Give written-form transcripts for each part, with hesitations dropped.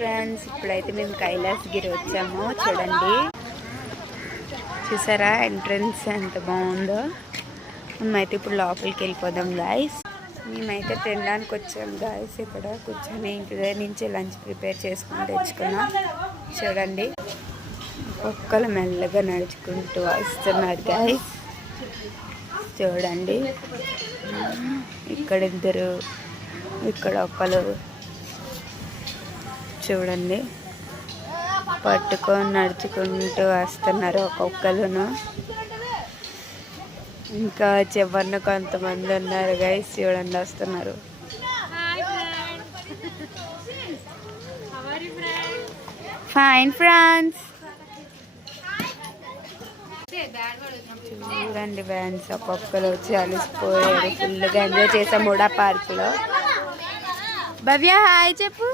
Friends, ఇప్పుడైతే మేము కైలాసగిరి వచ్చాము. చూడండి, చూసారా ఎంట్రన్స్ ఎంత బాగుందో. మేమైతే ఇప్పుడు లోపలికి వెళ్ళిపోదాం గాయస్. మేమైతే తినడానికి వచ్చాము గాయస్. ఇక్కడ కూర్చొని ఇంటి దగ్గర నుంచి లంచ్ ప్రిపేర్ చేసుకుని తెచ్చుకున్నాం. చూడండి, ఒక్కలు మెల్లగా నడుచుకుంటూ వస్తున్నారు గాయస్. చూడండి, ఇక్కడ ఇద్దరు, ఇక్కడ ఒక్కరు చూడండి పట్టుకొని నడుచుకుంటూ వస్తున్నారు ఒక్కొక్కరును. ఇంకా చివరిన కొంతమంది ఉన్నారు గైస్. చూడండి వస్తున్నారు. Fine friends. చూడండి ఫ్రెండ్స్, ఒక్కొక్కరు వచ్చి అలసిపోయారు. ఫుల్గా ఎంజాయ్ చేసాం మూడా పార్క్లో. భవ్య హాయ్ చెప్పు.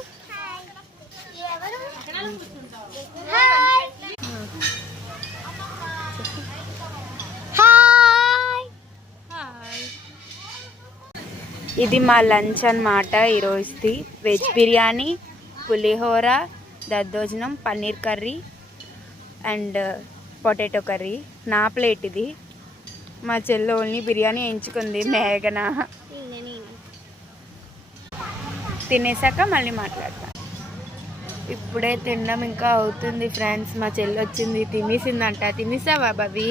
ఇది మా లంచ్ అన్నమాట. ఈరోజుది వెజ్ బిర్యానీ, పులిహోర, దద్దోజనం, paneer curry and potato curry. నా ప్లేట్ ఇది. మా చెల్లి ఓన్లీ బిర్యానీ ఎంచుకుంది. మేఘన తినేసాక మళ్ళీ మాట్లాడతాను. ఇప్పుడే తినడం ఇంకా అవుతుంది ఫ్రెండ్స్. మా చెల్లి వచ్చింది, తినేసిందంట. తినేసావా బాబీ?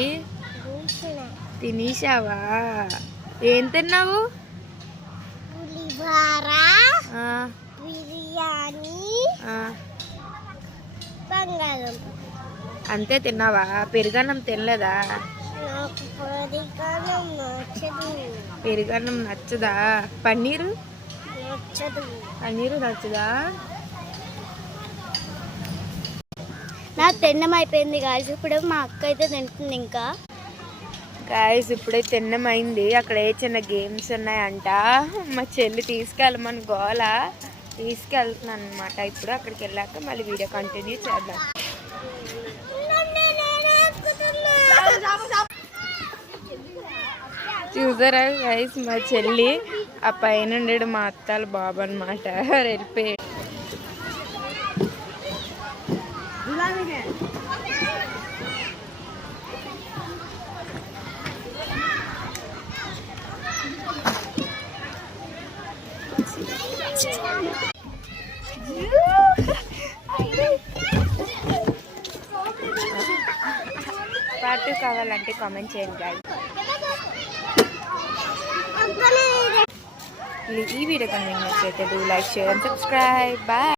తినేసావా? ఏం తిన్నావు? అంతే తిన్నావా? పెరుగన్నం తినలేదా? పెరుగన్నం నచ్చదా? పన్నీరు నచ్చదా? నాకు తినడం అయిపోయింది గాయస్. ఇప్పుడు మా అక్క అయితే తింటుంది. ఇంకా గాయస్ ఇప్పుడే తిన్నం అయింది. అక్కడ ఏ చిన్న గేమ్స్ ఉన్నాయంట. మా చెల్లి తీసుకెళ్ళమని గోల, తీసుకెళ్తున్నాను అనమాట. ఇప్పుడు అక్కడికి వెళ్ళాక మళ్ళీ వీడియో కంటిన్యూ చేద్దాం. చూసారా గైస్, మా చెల్లి ఆ పైన ఉండేడు మా అత్తాల బాబు అనమాట. వెళ్ళిపోయాడు. పార్ట్ 2 కావాలంటే కామెంట్ చేయండి గాయస్. ఈ వీడియో కనుక నచ్చితే do like, share and subscribe. Bye.